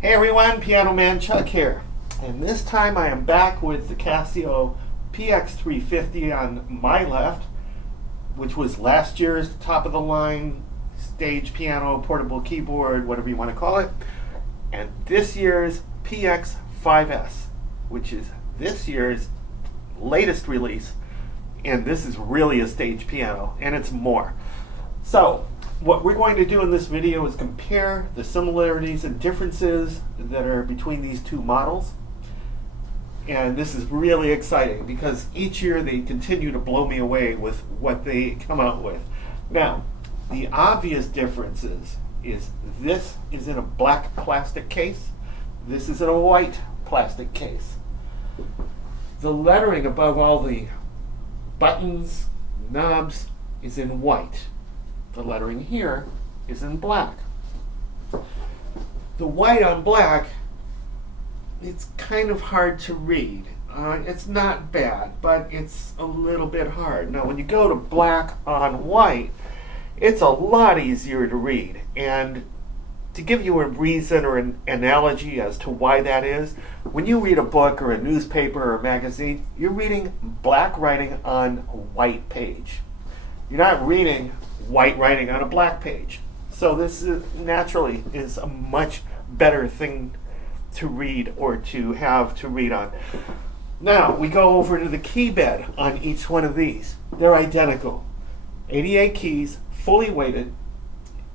Hey everyone, Piano Man Chuck here. And this time I am back with the Casio PX-350 on my left, which was last year's top of the line stage piano, portable keyboard, whatever you want to call it. And this year's PX-5S, which is this year's latest release. And this is really a stage piano, and it's more. So, what we're going to do in this video is compare the similarities and differences that are between these two models. And this is really exciting because each year they continue to blow me away with what they come out with. Now, the obvious differences is this is in a black plastic case. This is in a white plastic case. The lettering above all the buttons, knobs is in white. The lettering here is in black. The white on black, it's kind of hard to read. It's not bad, but it's a little bit hard. Now when you go to black on white, it's a lot easier to read. And to give you a reason or an analogy as to why that is, when you read a book or a newspaper or a magazine, you're reading black writing on a white page. You're not reading white writing on a black page. So this is, naturally is a much better thing to read or to have to read on. Now we go over to the key bed on each one of these. They're identical. 88 keys, fully weighted,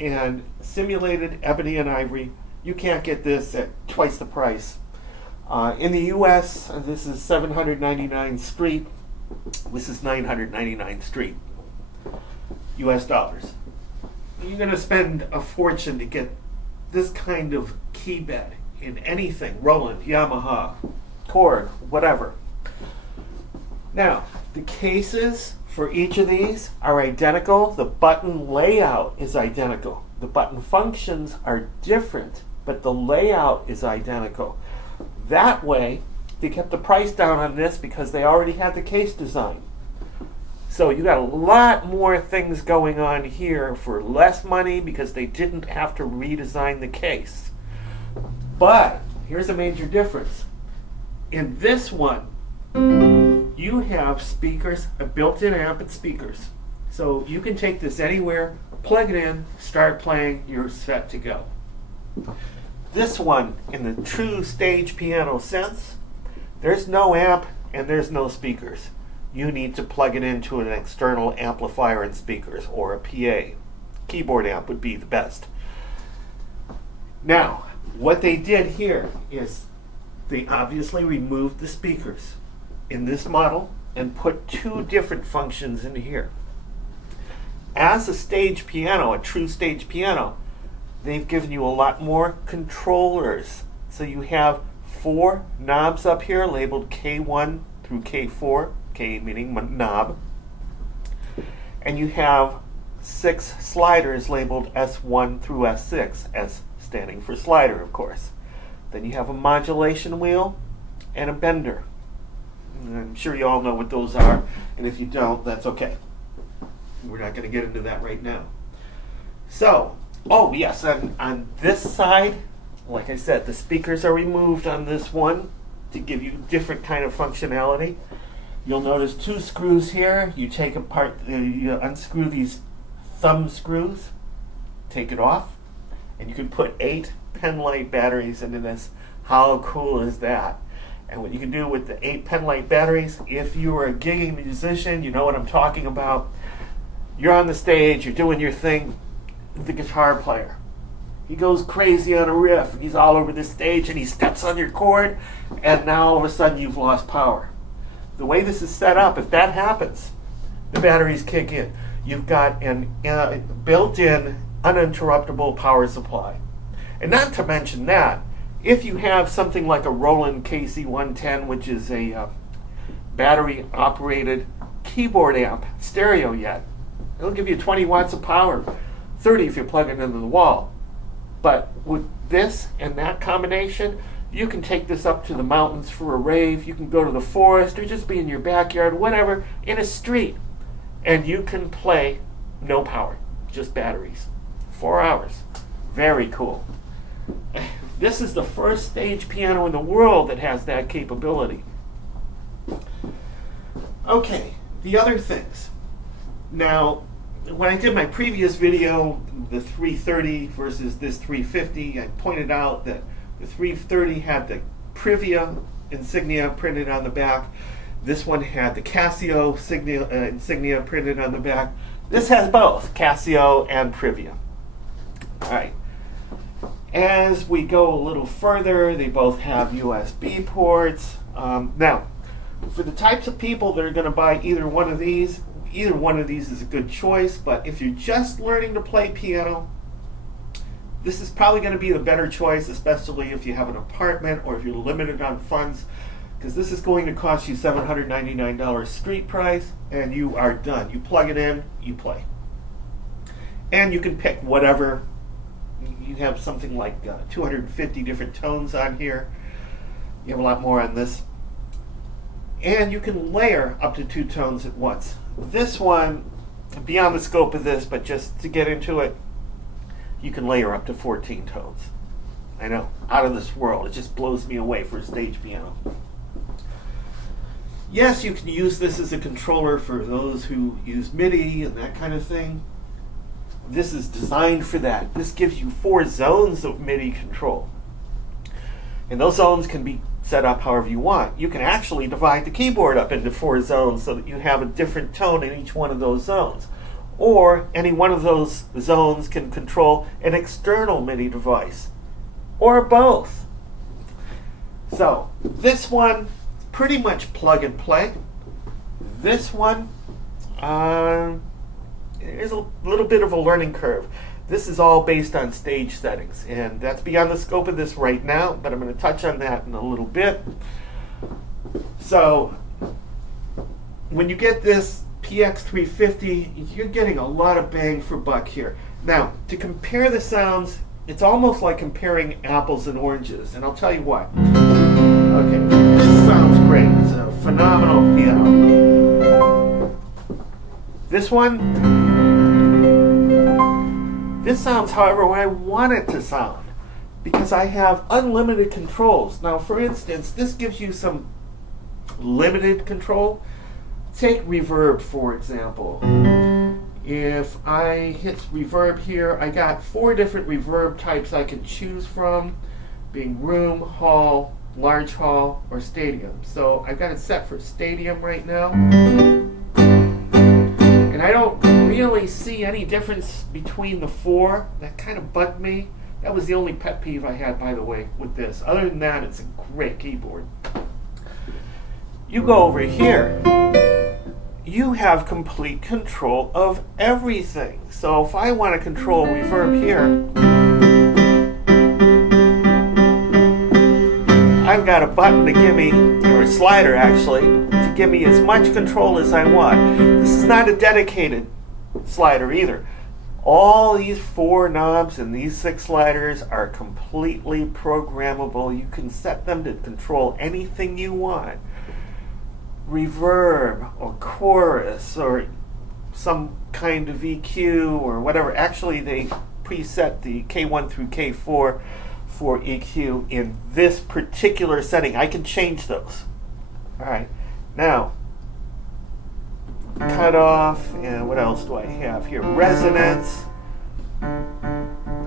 and simulated ebony and ivory. You can't get this at twice the price. In the US, this is $799 street. This is $999 street. US dollars. You're going to spend a fortune to get this kind of key bed in anything, Roland, Yamaha, Korg, whatever. Now, the cases for each of these are identical. The button layout is identical. The button functions are different, but the layout is identical. That way, they kept the price down on this because they already had the case design. So you got a lot more things going on here for less money because they didn't have to redesign the case. But here's a major difference. In this one, you have speakers, a built-in amp and speakers. So you can take this anywhere, plug it in, start playing, you're set to go. This one, in the true stage piano sense, there's no amp and there's no speakers. You need to plug it into an external amplifier and speakers, or a PA. Keyboard amp would be the best. Now, what they did here is they obviously removed the speakers in this model and put two different functions in here. As a stage piano, a true stage piano, they've given you a lot more controllers. So you have 4 knobs up here labeled K1 through K4. K meaning knob, and you have 6 sliders labeled S1 through S6, S standing for slider, of course. Then you have a modulation wheel and a bender. And I'm sure you all know what those are, and if you don't, that's okay. We're not going to get into that right now. So, oh yes, on this side, like I said, the speakers are removed on this one to give you different kind of functionality. You'll notice 2 screws here. You take apart, you unscrew these thumb screws, take it off, and you can put 8 pen light batteries into this. How cool is that? And what you can do with the 8 pen light batteries, if you are a gigging musician, you know what I'm talking about. You're on the stage, you're doing your thing. The guitar player, he goes crazy on a riff, and he's all over the stage, and he steps on your chord, and now all of a sudden you've lost power. The way this is set up, if that happens, the batteries kick in. You've got an built-in uninterruptible power supply. And not to mention that, if you have something like a Roland KC-110, which is a battery-operated keyboard amp, stereo yet, it'll give you 20 watts of power, 30 if you plug it into the wall. But with this and that combination, you can take this up to the mountains for a rave. You can go to the forest or just be in your backyard, whatever, in a street. And you can play no power, just batteries. 4 hours. Very cool. This is the first stage piano in the world that has that capability. Okay, the other things. Now, when I did my previous video, the 330 versus this 350, I pointed out that the 330 had the Privia insignia printed on the back. This one had the Casio insignia printed on the back. This has both Casio and Privia. All right. As we go a little further, they both have USB ports. Now, for the types of people that are going to buy either one of these is a good choice, but if you're just learning to play piano, this is probably going to be the better choice, especially if you have an apartment or if you're limited on funds, because this is going to cost you $799 street price, and you are done. You plug it in, you play. And you can pick whatever. You have something like 250 different tones on here. You have a lot more on this. And you can layer up to 2 tones at once. This one, beyond the scope of this, but just to get into it, you can layer up to 14 tones. I know, out of this world. It just blows me away for a stage piano. Yes, you can use this as a controller for those who use MIDI and that kind of thing. This is designed for that. This gives you 4 zones of MIDI control. And those zones can be set up however you want. You can actually divide the keyboard up into 4 zones so that you have a different tone in each one of those zones. Or any one of those zones can control an external MIDI device. Or both. So, this one, pretty much plug and play. This one, there's a little bit of a learning curve. This is all based on stage settings, and that's beyond the scope of this right now, but I'm going to touch on that in a little bit. So, when you get this PX-350, you're getting a lot of bang for buck here. Now, to compare the sounds, it's almost like comparing apples and oranges, and I'll tell you why. Okay, this sounds great. It's a phenomenal piano. This one, this sounds, however, what I want it to sound, because I have unlimited controls. Now, for instance, this gives you some limited control. Take reverb, for example. If I hit reverb here, I got 4 different reverb types I can choose from, being room, hall, large hall, or stadium. So I've got it set for stadium right now. And I don't really see any difference between the 4. That kind of bugged me. That was the only pet peeve I had, by the way, with this. Other than that, it's a great keyboard. You go over here, you have complete control of everything. So if I want to control reverb here, I've got a button to give me, or a slider actually, to give me as much control as I want. This is not a dedicated slider either. All these 4 knobs and these 6 sliders are completely programmable. You can set them to control anything you want. Reverb or chorus or some kind of EQ or whatever. Actually, they preset the K1 through K4 for EQ in this particular setting. I can change those. Alright, now cut off, and what else do I have here? Resonance,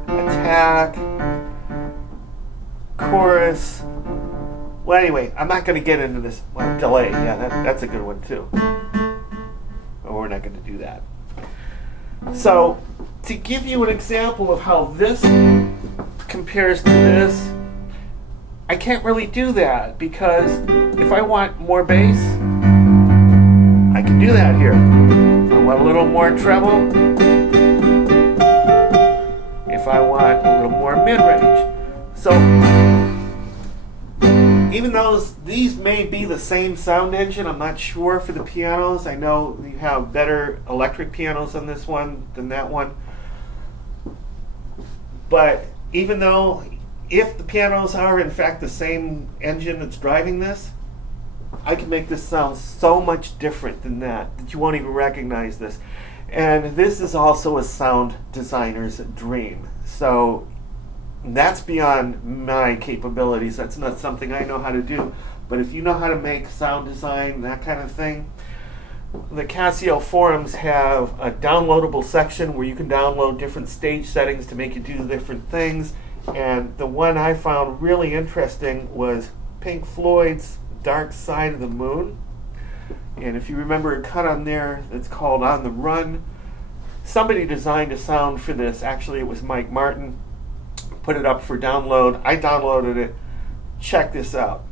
attack, chorus. Well, anyway, I'm not going to get into this. Well, delay, yeah, that's a good one too. But we're not going to do that. So, to give you an example of how this compares to this, I can't really do that, because if I want more bass, I can do that here. If I want a little more treble, if I want a little more mid-range. So, even though these may be the same sound engine, I'm not sure for the pianos. I know you have better electric pianos on this one than that one. But even though, if the pianos are in fact the same engine that's driving this, I can make this sound so much different than that you won't even recognize this. And this is also a sound designer's dream. So That's beyond my capabilities. That's not something I know how to do. But if you know how to make sound design, that kind of thing, the Casio forums have a downloadable section where you can download different stage settings to make you do different things. And the one I found really interesting was Pink Floyd's Dark Side of the Moon. And if you remember a cut on there that's called On the Run, somebody designed a sound for this. Actually, it was Mike Martin. Put it up for download. I downloaded it. Check this out.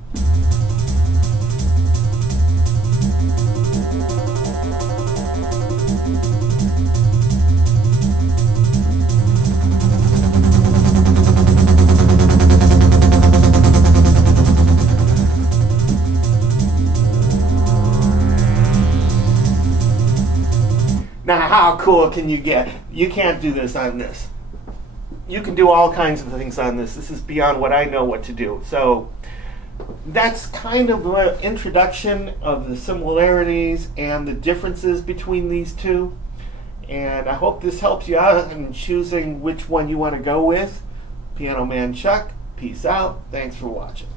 Now, how cool can you get? You can't do this on this. You can do all kinds of things on this. This is beyond what I know what to do. So that's kind of an introduction of the similarities and the differences between these two. And I hope this helps you out in choosing which one you want to go with. Piano Man Chuck, peace out. Thanks for watching.